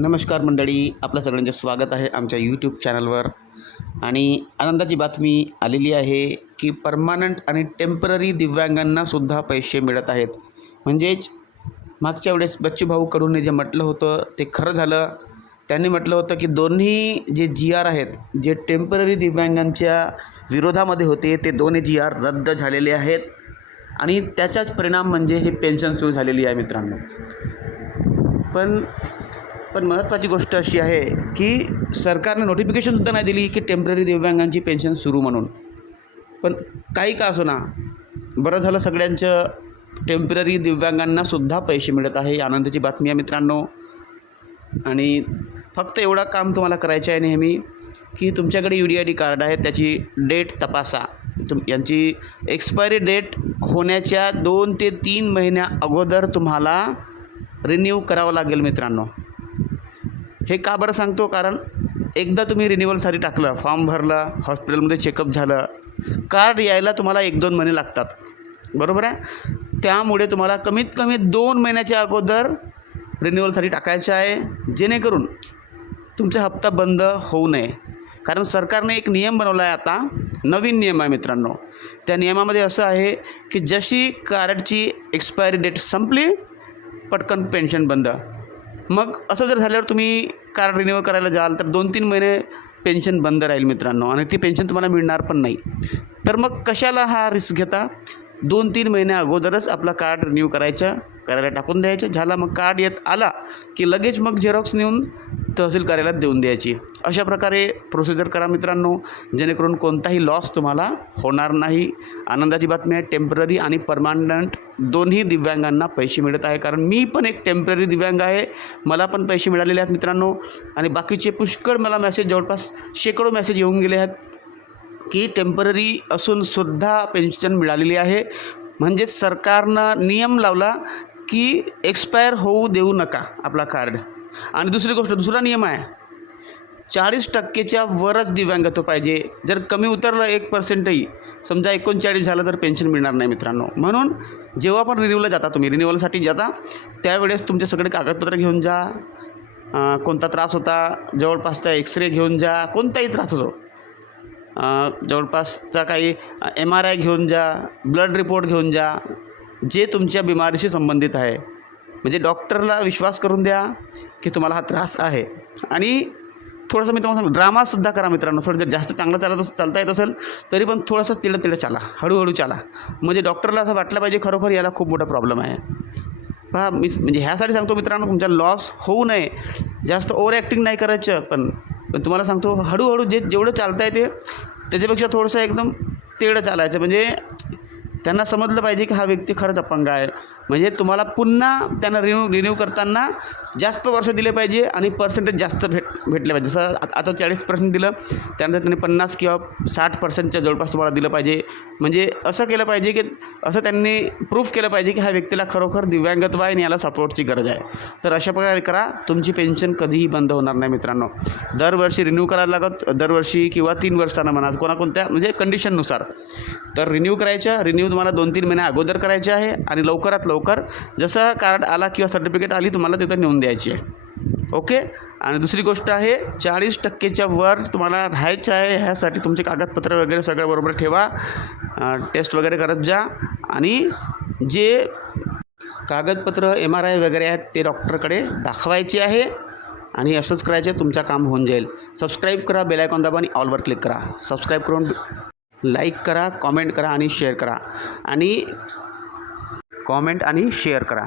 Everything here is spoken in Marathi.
नमस्कार मंडळी, आपलं सगळ्यांचं स्वागत आहे आमच्या यूट्यूब चॅनलवर. आणि आनंदाची बातमी आलेली आहे की परमनंट आणि टेम्पररी दिव्यांगांनासुद्धा पैसे मिळत आहेत. म्हणजेच मागच्या वेळेस बच्चूभाऊकडून जे म्हटलं होतं ते खरं झालं. त्यांनी म्हटलं होतं की दोन्ही जे GR आहेत, जे टेम्पररी दिव्यांगांच्या विरोधामध्ये होते, ते दोन्ही GR रद्द झालेले आहेत. आणि त्याचाच परिणाम म्हणजे हे पेन्शन सुरू झालेली आहे मित्रांनो. पण महत्त्वाची गोष्ट अशी आहे की सरकारने नोटिफिकेशनसुद्धा नाही दिली की टेम्पररी दिव्यांगांची पेन्शन सुरू म्हणून. पण काही का असो ना, बरं झालं सगळ्यांचं टेम्पररी दिव्यांगांनासुद्धा पैसे मिळत आहे. आनंदाची बातमी आहे मित्रांनो. आणि फक्त एवढं काम तुम्हाला करायचं आहे नेहमी की तुमच्याकडे UDID कार्ड आहे, त्याची डेट तपासा. यांची एक्सपायरी डेट होण्याच्या 2 ते 3 महिन्या अगोदर तुम्हाला रिन्यू करावं लागेल मित्रांनो. हे का बरं सांगतो, कारण एकदा तुम्ही रिन्युअलसाठी टाकलं, फॉर्म भरला, हॉस्पिटलमध्ये चेकअप झालं, कार्ड यायला तुम्हाला 1-2 महिने लागतात, बरोबर आहे. त्यामुळे तुम्हाला कमीत कमी 2 महिन्याच्या अगोदर रिन्युअलसाठी टाकायचं आहे, जेणेकरून तुमचा हप्ता बंद होऊ नये. कारण सरकारने एक नियम बनवला आहे, आता नवीन नियम आहे मित्रांनो. त्या नियमामध्ये असं आहे की जशी कार्डची एक्सपायरी डेट संपली, पटकन पेन्शन बंद. मग असं जर झाल्यावर तुम्ही कार्ड रिन्यूअल करायला जाल तर 2-3 महिने पेन्शन बंद राहील मित्रांनो, आणि ती पेन्शन तुम्हाला मिळणार पण नाही. तर मग कशाला हा रिस्क घेता? 2-3 महिन्या अगोदरच आपला कार्ड रिन्यू करायला टाकून द्यायचं. झाला, मग कार्ड आला की लगेच मग झेरॉक्स नेऊन तहसील कार्यालयात देऊन द्यायची. अशा प्रकारे प्रोसिजर करा मित्रांनो, जेणेकरून कोणताही लॉस तुम्हाला होणार नाही. आनंदाची बातमी आहे, टेम्पररी आणि परमनंट दोन्ही दिव्यांगांना पैसे मिळत आहे. कारण मी पण एक टेम्पररी दिव्यांग आहे, मला पण पैसे मिळालेले आहेत मित्रांनो. आणि बाकीचे पुष्कळ मला जवळपास शेकडो मेसेज येऊन गेले आहेत की टेम्पररी असूनसुद्धा पेन्शन मिळालेली आहे. म्हणजेच सरकारनं नियम लावला की एक्सपायर होऊ देऊ नका आपला कार्ड. आणि दुसरी गोष्ट, दुसरा नियम आहे, 40% वरच दिव्यांगत्व पाहिजे. जर कमी उतरलं 1%ही, समजा 39 झालं, तर पेन्शन मिळणार नाही मित्रांनो. म्हणून जेव्हा पण तुम्ही रिन्युअलसाठी जाता, त्यावेळेस तुमचे सगळे कागदपत्र घेऊन जा. कोणता त्रास होता, जवळपासचा एक्सरे घेऊन जा, कोणताही त्रास असो, जवळपासचा काही MRI घेऊन जा, ब्लड रिपोर्ट घेऊन जा, जे तुमच्या बिमारीशी संबंधित आहे. म्हणजे डॉक्टरला विश्वास करून द्या की तुम्हाला हा त्रास आहे. आणि थोडंसं मी तुम्हाला ड्रामासुद्धा करा मित्रांनो. थोडं जर जास्त चांगलं चालता येत असेल तरी पण थोडंसं तिळं चाला, हळूहळू चाला. म्हणजे डॉक्टरला असं वाटलं पाहिजे खरोखर याला खूप मोठा प्रॉब्लेम आहे. पहा, म्हणजे ह्यासाठी सांगतो मित्रांनो, तुमचा लॉस होऊ नये, जास्त ओव्हर ॲक्टिंग नाही करायचं. पण तुम्हाला सांगतो, हळूहळू जेवढं चालता येते त्याच्यापेक्षा थोडंसं एकदम तेवढं चालायचं. म्हणजे त्यांना समजलं पाहिजे की हा व्यक्ती खरंच अपंग आहे. म्हणजे तुम्हाला पुन्हा त्यांना रिन्यू करताना जास्त वर्ष दिले पाहिजे आणि पर्सेंटेज जास्त भेटले पाहिजे. जसं आता 40% दिलं, त्यानंतर त्यांनी 50 किंवा 60%च्या जवळपास तुम्हाला दिलं पाहिजे. म्हणजे असं केलं पाहिजे की असं त्यांनी प्रूफ केलं पाहिजे की ह्या व्यक्तीला खरोखर दिव्यांगत्व आहे आणि याला सपोर्टची गरज आहे. तर अशा प्रकारे करा, तुमची पेन्शन कधीही बंद होणार नाही मित्रांनो. दरवर्षी रिन्यू करायला लागत, दरवर्षी किंवा 3 वर्षांना म्हणा, कोणत्या म्हणजे कंडिशननुसार. तर रिन्यू तुम्हाला 2-3 महिन्या अगोदर करायचे आहे. आणि लवकरात लवकर जसं कार्ड आला किंवा सर्टिफिकेट आली, तुम्हाला तिथं नेऊन द्यायची आहे. ओके. आणि दुसरी गोष्ट आहे, 40%च्या वर तुम्हाला राहायचं आहे. ह्यासाठी तुमचे कागदपत्र वगैरे सगळं बरोबर ठेवा, टेस्ट वगैरे करत जा. आणि जे कागदपत्र MRI वगैरे आहेत ते डॉक्टरकडे दाखवायचे आहे. आणि असंच करायचं, तुमचं काम होऊन जाईल. सबस्क्राईब करा, बेल आयकॉन दाबा आणि ऑलवर क्लिक करा. सबस्क्राईब करून लाईक करा, कॉमेंट करा आणि शेअर करा.